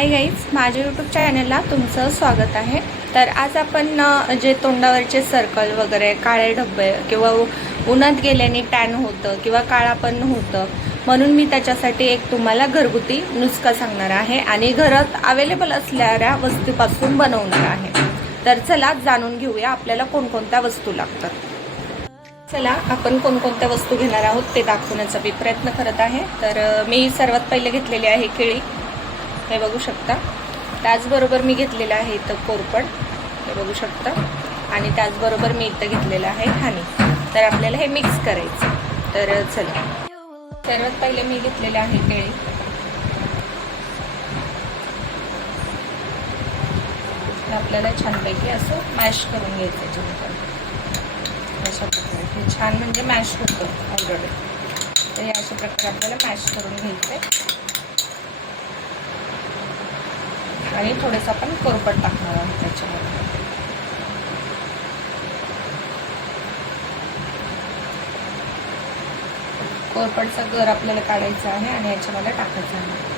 Hi guys माझ्या YouTube चॅनलला तुमचं स्वागत आहे. तर आज आपण जे तोंडावरचे सर्कल वगैरे काळे डब्बे किंवा उन्हात गेल्याने टॅन होतं किंवा काळापण होतं म्हणून मी त्याच्यासाठी एक तुम्हाला घरगुती नुसका सांगणार आहे आणि घरात अवेलेबल असणाऱ्या वस्तूपासून बनवणार आहे. तर चला जाणून घेऊया आपल्याला कोणकोणत्या वस्तू लागतात. चला आपण कोणकोणत्या वस्तू घेणार आहोत ते दाखवण्याचा मी प्रयत्न करत आहे. तर मी सर्वात पहिले घेतलेली आहे केळी. हे बघू शकता. त्याचबरोबर मी घेतलेलं आहे इथं कोरपड. हे बघू शकता. आणि त्याचबरोबर मी इथं घेतलेलं आहे हानी. तर आपल्याला हे मिक्स करायचं. तर चला. सर्वात पहिले मी घेतलेले आहे केळी. आपल्याला छानपैकी असं मॅश करून घ्यायचं याच्यामध्ये अशा प्रकारे. हे छान म्हणजे मॅश होतं ऑलरेडी तर हे अशा प्रकारे आपल्याला मॅश करून घ्यायचं आहे. आणि थोडंसं आपण कोरपट टाकणार आहोत त्याच्यामध्ये. कोरपटचा गर आपल्याला काढायचा आहे आणि याच्यामध्ये टाकायचा आहे.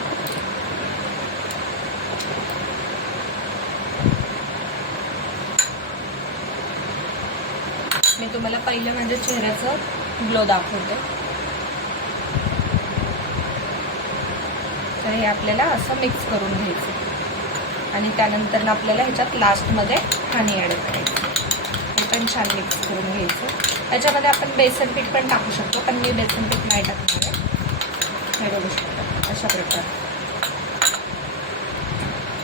मी तुम्हाला पहिलं म्हणजे चेहऱ्याचं ग्लो दाखवते. तर हे आपल्याला असं मिक्स करून घ्यायचं. आणि त्यानंतर आपल्याला ह्याच्यात लास्टमध्ये हानी ॲड करायची. हे पण छान मिक्स करून घ्यायचं. त्याच्यामध्ये आपण बेसन पीठ पण टाकू शकतो पण मी बेसन पीठ नाही टाकणार आहे. हे बघू शकतो अशा प्रकारे.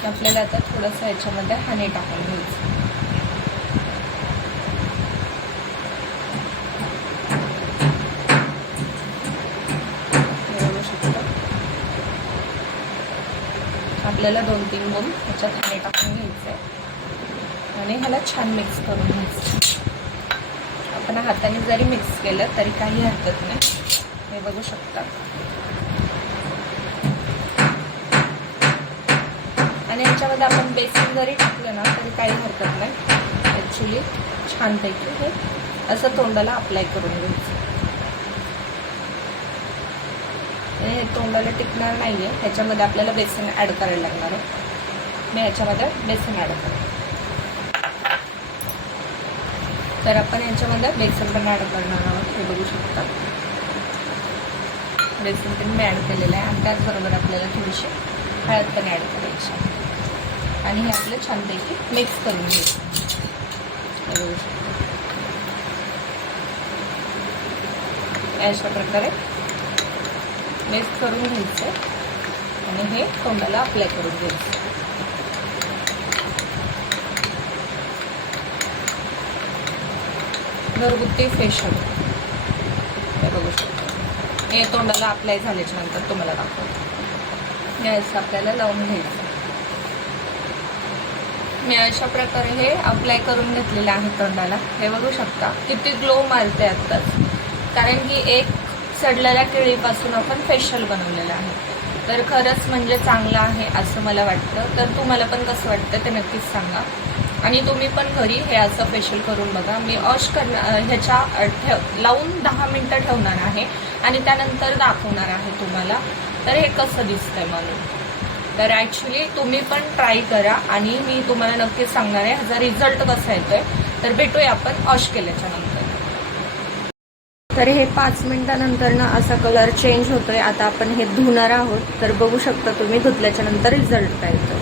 आपल्याला आता थोडंसं याच्यामध्ये हानी टाकून घ्यायचं हे बघू शकतो आपल्याला दोन तीन बोल ह्याच्यात हाणे टाकून घ्यायचे आणि ह्याला छान मिक्स करून घ्यायचं. आपण हाताने जरी मिक्स केलं तरी काही हरकत नाही. हे बघू शकता. आणि याच्यामध्ये आपण बेसन जरी टाकलं ना तरी काही हरकत नाही. ॲक्च्युली छानपैकी हे असं तोंडाला अप्लाय करून घ्यायचं आणि हे तोंडाला टिकणार नाही आहे ह्याच्यामध्ये आपल्याला बेसन ॲड करायला लागणार आहे. मी ह्याच्यामध्ये बेसन ॲड करते तर आपण ह्याच्यामध्ये बेसन पण ॲड करणार आहोत. हे बघू शकता. बेसन पण मी ॲड केलेलं आहे. आणि त्याचबरोबर आपल्याला थोडीशी हळद पण ॲड करायची आणि हे आपलं छानपैकी मिक्स करून घ्यायचं बघू शकता. अशा प्रकारे मिक्स करून घ्यायचं आणि हे तोंडाला अप्लाय करून घ्यायचं घरगुती फेशियल हे बघू शकतो. हे तोंडाला अप्लाय झाल्याच्यानंतर तुम्हाला दाखवतो. गॅस आपल्याला लावून घ्यायचं. मी अशा प्रकारे हे अप्लाय करून घेतलेलं आहे तोंडाला. हे बघू शकता. किती ग्लो मारते आत्ताच. कारण की एक सडलेल्या केळीपासून आपण फेशियल बनवलेलं आहे. तर खरंच म्हणजे चांगलं आहे असं मला वाटतं. तर तुम्हाला पण कसं वाटतं ते नक्कीच सांगा. आणि तुम्ही पण घरी हे असं फेशियल करून बघा. मी वॉश करणार ह्याच्या ठेव लावून दहा मिनटं ठेवणार आहे. आणि त्यानंतर दाखवणार आहे तुम्हाला. तर हे कसं दिसतंय म्हणून. तर ॲक्च्युली तुम्ही पण ट्राय करा. आणि मी तुम्हाला नक्कीच सांगणार आहे ह्याचा रिझल्ट कसा येतोय. तर भेटूया आपण वॉश केल्याच्यानंतर. तर हे पाच मिनिटानंतर ना असा कलर चेंज होतोय. आता आपण हे धुणार आहोत. तर बघू शकता तुम्ही धुतल्याच्या नंतर रिझल्ट काय येतो.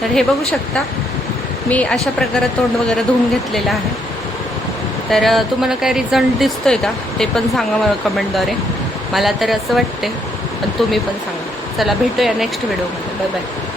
तर हे बघू शकता. मी अशा प्रकारे तोंड वगैरे धुवून घेतलेलं आहे. तर तुम्हाला काय रिझल्ट दिसतोय का? ते पण सांगा मला कमेंटद्वारे मला तर असं वाटते पण तुम्ही पण सांगा. चला भेटूया नेक्स्ट व्हिडिओमध्ये बाय बाय